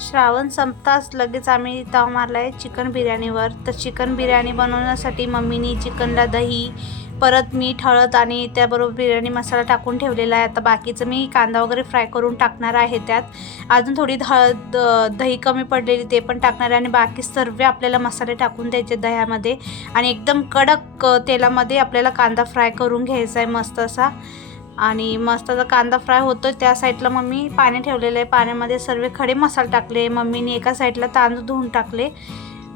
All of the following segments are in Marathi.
श्रावण संपताच लगेच आम्ही ताव मारला आहे चिकन बिर्याणीवर. तर चिकन बिर्याणी बनवण्यासाठी मम्मीनी चिकनला दही परत मीठ हळद आणि त्याबरोबर बिर्याणी मसाला टाकून ठेवलेला आहे. आता बाकीचं मी कांदा वगैरे फ्राय करून टाकणार आहे त्यात. अजून थोडी हळद दही कमी पडलेली ते पण टाकणार आहे आणि बाकी सर्व आपल्याला मसाले टाकून द्यायचे दह्यामध्ये. आणि एकदम कडक तेलामध्ये आपल्याला कांदा फ्राय करून घ्यायचा आहे मस्त असा. आणि मस्त असा कांदा फ्राय होतो त्या साईडला मम्मी पाणी ठेवलेलं आहे. पाण्यामध्ये सर्व खडे मसाले टाकले. मम्मीने एका साईडला तांदूळ धुवून टाकले.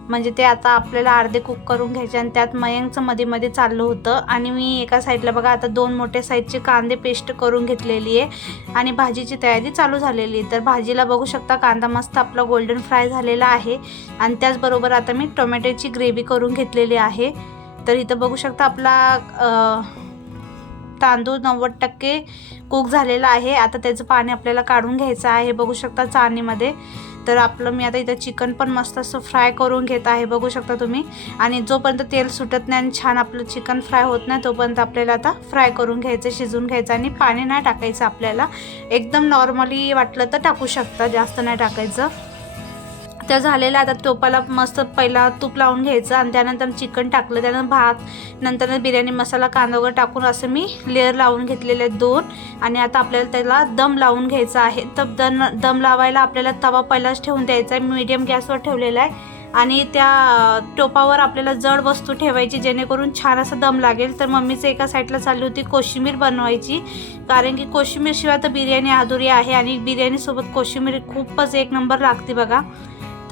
म्हणजे ते आता आपल्याला अर्धे कुक करून घ्यायचे आणि त्यात मयंकचं मध्ये मध्ये चाललं होतं. आणि मी एका साईडला बघा आता दोन मोठ्या साईजचे कांदे पेस्ट करून घेतलेली आहे. आणि भाजीची तयारी चालू झालेली आहे. तर भाजीला बघू शकता कांदा मस्त आपला गोल्डन फ्राय झालेला आहे. आणि त्याचबरोबर आता मी टोमॅटोची ग्रेव्ही करून घेतलेली आहे. तर इथं बघू शकता आपला तांदूळ नव्वद टक्के कुक झालेला आहे. आता त्याचं पाणी आपल्याला काढून घ्यायचं आहे. बघू शकता चाळणीमध्ये. तर आपलं मी आता इथं चिकन पण मस्त असं फ्राय करून घेत आहे. बघू शकता तुम्ही. आणि जोपर्यंत तेल सुटत नाही आणि छान आपलं चिकन फ्राय होत नाही तोपर्यंत आपल्याला आता फ्राय करून घ्यायचं शिजून घ्यायचं आणि पाणी नाही टाकायचं आपल्याला. एकदम नॉर्मली वाटलं तर टाकू शकता. जास्त नाही टाकायचं. त्या झालेल्या आता टोपाला मस्त पहिला तूप लावून घ्यायचं आणि त्यानंतर चिकन टाकलं. त्यानंतर भात नंतर बिर्याणी मसाला कांदा वगैरे टाकून असं मी लेअर लावून घेतलेले आहेत दोन. आणि आता आपल्याला त्याला दम लावून घ्यायचा आहे. तर दम दम लावायला आपल्याला तवा पहिलाच ठेवून द्यायचा आहे. मीडियम गॅसवर ठेवलेला आहे. आणि त्या टोपावर आपल्याला जड वस्तू ठेवायची जेणेकरून छान असं दम लागेल. तर मम्मीचं एका साईडला चालली होती कोशिंबीर बनवायची. कारण की कोशिंबीरशिवाय तर बिर्याणी अधुरी आहे. आणि बिर्याणीसोबत कोशिंबीर खूपच एक नंबर लागते बघा.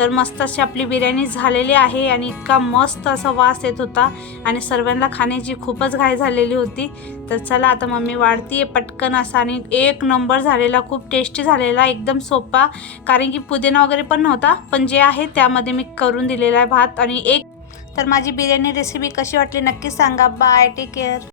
तर मस्त अशी आपली बिर्याणी झालेली आहे आणि इतका मस्त असा वास येत होता. आणि सर्वांना खाण्याची खूपच घाई झालेली होती. तर चला आता मम्मी वाढतीये पटकन असा आणि एक नंबर झालेला खूप टेस्टी झालेला एकदम सोपा. कारण की पुदिना वगैरे पण नव्हता पण जे आहे त्यामध्ये मी करून दिलेला आहे भात. आणि एक तर माझी बिर्याणी रेसिपी कशी वाटली नक्की सांगा. Bye take care